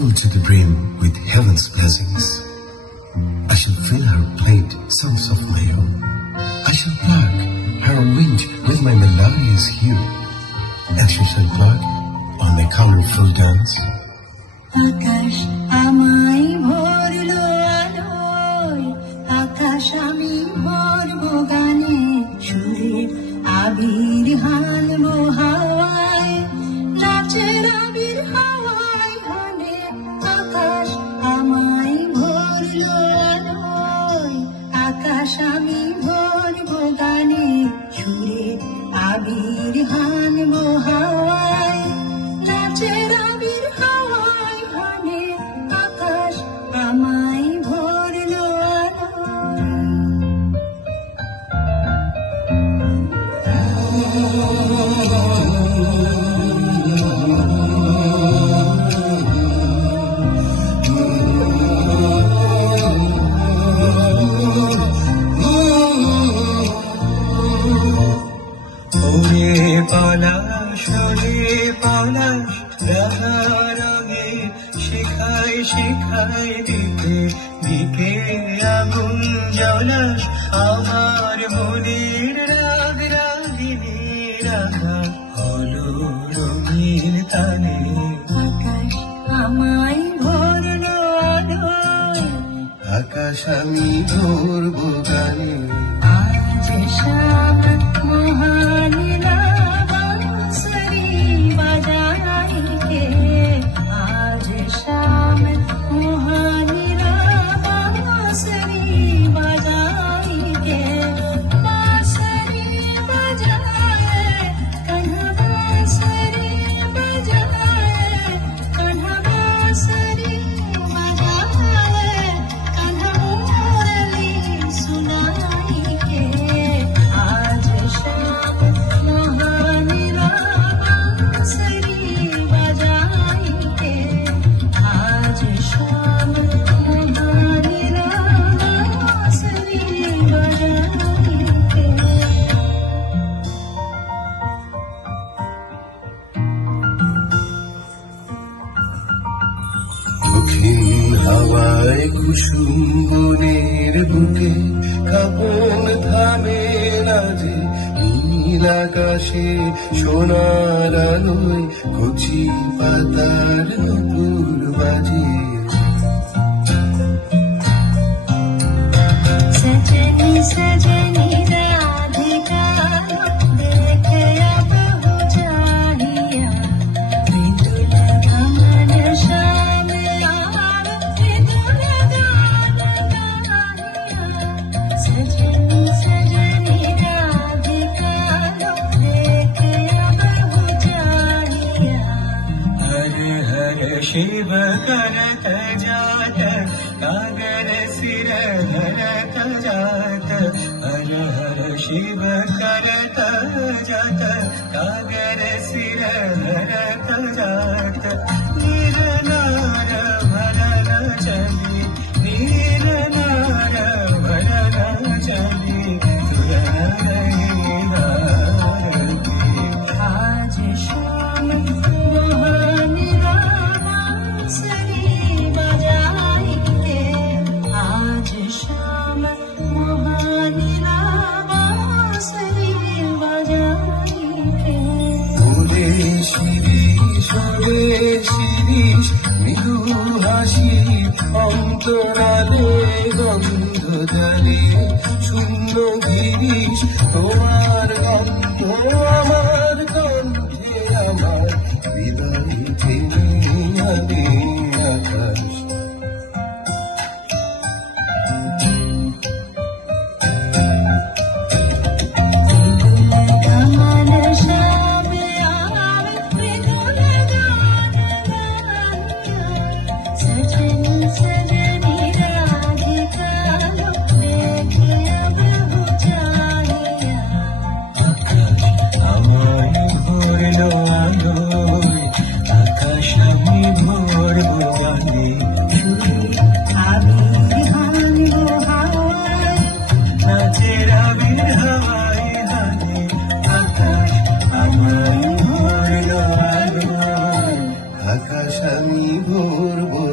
full to the brim with heaven's blessings. I shall fill her plate songs of my own. I shall plug her wind with my melodious hue, and she shall plug on my colorful dance. আকাশ আমায় ভরলো আলোয়, আকাশ আমি ভরবো গানে, সুরের আবির হানবো হাওয়ায়, নাচের আবির হাওয়ায় হানে। আকাশ আমায় ভরলো আলোয়, আকাশ আমি ভরবো গানে, সুরের আবির হানবো হাওয়ায়, নাচের আবির হাওয়ায় হানে। আকাশ আমায় ভরলো পলাশ রে পলাশ রাগে শিখায় শিখায় দিতে দিতে আগুন জ্বলা আমার মনের রাগ রাগিনী রাধা হলো রঙিন তানে। আকাশ আমায় ভরলো আলোয়, আকাশ আমি ভরবো গানে, আজ শাম মহানীলা বাঁশরি বাজাইতে, আজ শাম মহানীলা বাঁশরি বাজাইতে, বাঁশরি বাজায় কাन्हा বাঁশরি বাজায়, কাन्हा বাঁশরি বাজায়, কাन्हा মুরলি সুনাইতে, আজ শাম মহানীলা বাঁশরি বাজাইতে, আজ শাম মহানীলা বাঁশরি বাজাইতে। দক্ষিণ হাওয়ায় কুসুম বনের বুকে কাপন থামে না যে, নীল আকাশে সোনার আলোয় কচি পাতার নুপুর বাজে। सजनी सजनी राधिका देखे अब हो जाहिया, विदुर अमन श्याम यार विदुर गान गाहिया। सजनी सजनी राधिका देखे अब हो जाहिया, हर हर शिव करत जात नागर सिर धरत जात, हर हर शिव करत जात नागर सिर धरत जात। नीरनार भरन चली, नीरनार भरन चली, सुरन आज शाम महानीला बांसुरी बजाइते, आज शाम महानीला बांसुरी बजाइते। ওরে শিরিষ ওরে শিরিষ মৃদু হাসি অন্তরালে গন্ধ জালে, শূন্য গিরিশ তোমার গন্ধ আমার কণ্ঠে, আমার হৃদয় টেনে আনে আকাশ। अमन श्याम यार विदुर गान गाहिया, सजनी सजनी राधिका देखे अब हो जाहिया। আমায় ভরলো আলোয়, আকাশ আমি ভরবো স্বামী ভোর